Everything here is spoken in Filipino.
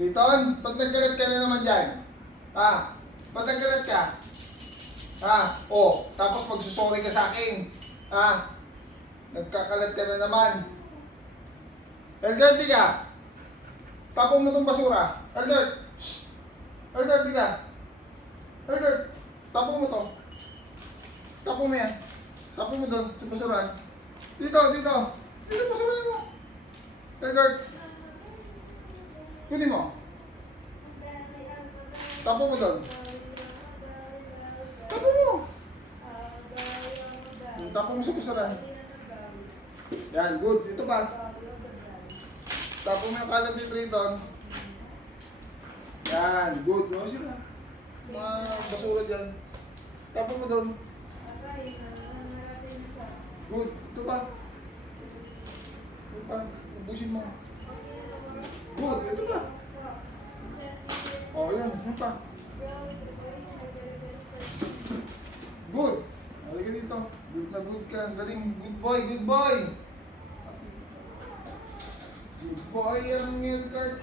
Liton, pag nagkalat ka na naman dyan. Pag nagkalat ka. Tapos magsusorry ka sa akin. Nagkakalat ka na naman. Elder, di ka. Tapong mo itong basura. Elder. Shh. Elder, di ka. Elder, tapong mo to. Tapong mo yan. Tapong mo doon sa basura. Dito. Dito basura mo. Elder. Kunin mo. Tapong mo doon. Tapong mo. Tapong mo sa basura. Yan, good. Dito pa. Tapos mo yung kalat ni Triton. Yan, good. O, sila. Mga basura dyan. Tapos mo doon. Good. Ito pa. Ito pa. Ubusin mo. Good. Ito pa. O, yan. Yan pa. Good. Halika dito. Good na good ka. Galing. Good boy. Good boy. Good boy ang nail card.